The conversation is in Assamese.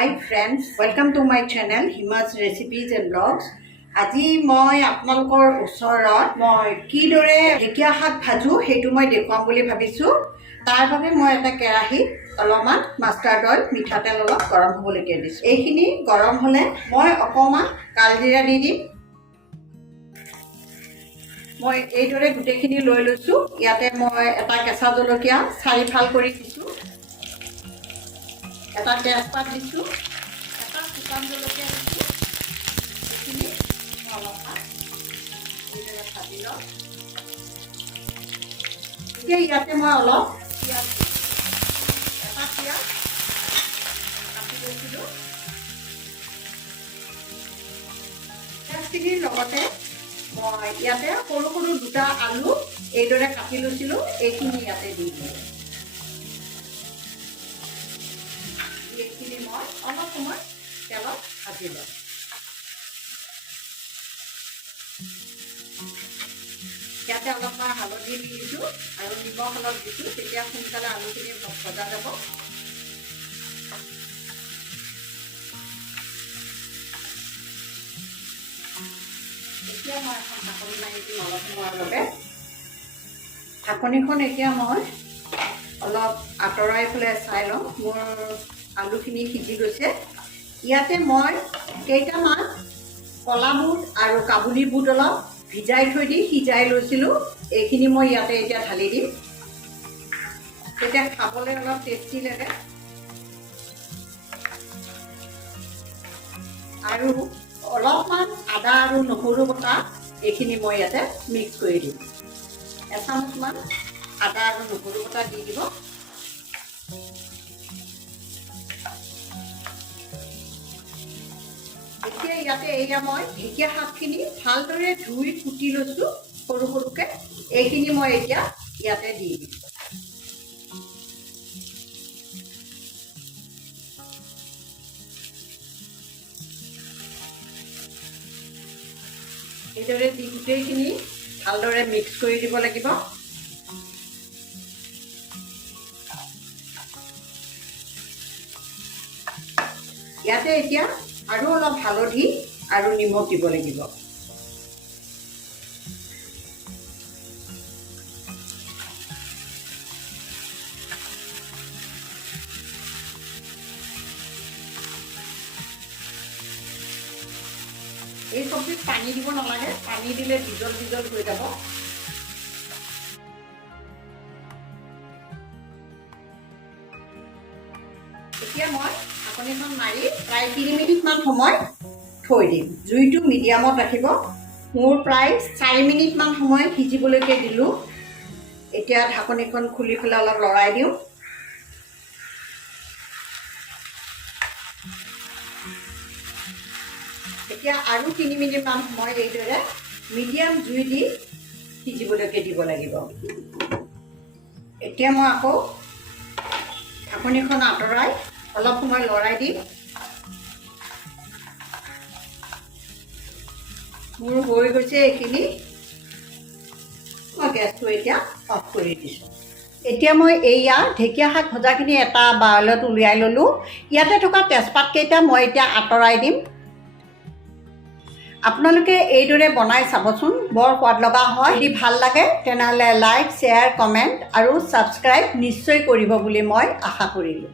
Hi friends, welcome to my channel HIMA'S recipes and vlogs. আজি মই আপোনালোকৰ ওচৰত মই কিদৰে ঢেকীয়া শাক ভাজো সেইটো মই দেখুৱাম বুলি ভাবিছো। তাৰ বাবে মই এটা কেৰাহীত অলপমান মাষ্টাৰ্ড অইল মিঠাতেল অলপ গৰম হ'বলৈ দিছো। এইখিনি গৰম হ'লে মই অকমান কালজিৰা দি দিম। মই এইদৰে গুটেখিনি লৈ লৈছো। ইয়াতে মই এটা কেঁচা জলকীয়া 4 ফাল কৰি দিছো। এটা তেজপাত দিছো, এটা শুকান জলকীয়া দিছো। এইখিনি অলপমান এইদৰে ভাজি লওঁ। এতিয়া ইয়াতে মই অলপ পিঁয়াজ দিছো। এটা পিঁয়াজ কাটি লৈছিলো। পিঁয়াজখিনিৰ লগতে মই ইয়াতে সৰু সৰু দুটা আলু এইদৰে কাটি লৈছিলো। এইখিনি ইয়াতে দি দিম। এইখিনি মই অলপ সময় তেলত ভাজি লওঁ। ইয়াতে অলপমান হালধি দি দিছোঁ আৰু নিমখ অলপ দিছোঁ, তেতিয়া সোনকালে আলুখিনি ভজা যাব। এতিয়া মই এখন ঢাকনি মাৰি দিম অলপ সময়ৰ বাবে। ঢাকনিখন এতিয়া মই অলপ আঁতৰাই পেলাই চাই লওঁ মোৰ আলুখিনি সিজি গৈছে। ইয়াতে মই কেইটামান কলা বুট আৰু কাবুলী বুট অলপ ভিজাই থৈ দি সিজাই লৈছিলোঁ। এইখিনি মই ইয়াতে এতিয়া ঢালি দিম। তেতিয়া খাবলৈ অলপ টেষ্টি লাগে। আৰু অলপমান আদা আৰু নহৰু বটা এইখিনি মই ইয়াতে মিক্স কৰি দিম। এচামুচমান আদা আৰু নহৰু বটা দি দিব। এতিয়া ইয়াতে এয়া মই ঢেকীয়া শাকখিনি ভালদৰে ধুই কুটি লৈছোঁ সৰু সৰুকৈ। এইখিনি মই এতিয়া ইয়াতে দি দিম। এইদৰে দি গোটেইখিনি ভালদৰে মিক্স কৰি দিব লাগিব। ইয়াতে এতিয়া আৰু অলপ হালধি আৰু নিমখ দিব লাগিব। এই চব্জিত পানী দিব নালাগে, পানী দিলে বিজল বিজল হৈ যাব। এতিয়া মই ঢাকনিখন মাৰি প্ৰায় 3 মিনিটমান সময় থৈ দিম। জুইটো মিডিয়ামত ৰাখিব। মোৰ প্ৰায় 4 মিনিটমান সময় সিজিবলৈকে দিলোঁ। এতিয়া ঢাকনিখন খুলি পেলাই অলপ লৰাই দিওঁ। এতিয়া আৰু 3 মিনিটমান সময় এইদৰে মিডিয়াম জুই দি সিজিবলৈকে দিব লাগিব। এতিয়া মই আকৌ ঢাকনিখন আঁতৰাই অলপ সময় লৰাই দিম। মোৰ হৈ গৈছে এইখিনি। মই গেছটো এতিয়া অফ কৰি দিছোঁ। এতিয়া মই এইয়া ঢেকীয়া শাক ভজাখিনি এটা বাউলত উলিয়াই ল'লোঁ। ইয়াতে থকা তেজপাতকেইটা মই এতিয়া আঁতৰাই দিম। আপোনালোকে এইদৰে বনাই চাবচোন, বৰ সোৱাদ লগা হয়। যদি ভাল লাগে তেনেহ'লে লাইক, শ্বেয়াৰ, কমেণ্ট আৰু ছাবস্ক্ৰাইব নিশ্চয় কৰিব বুলি মই আশা কৰিলোঁ।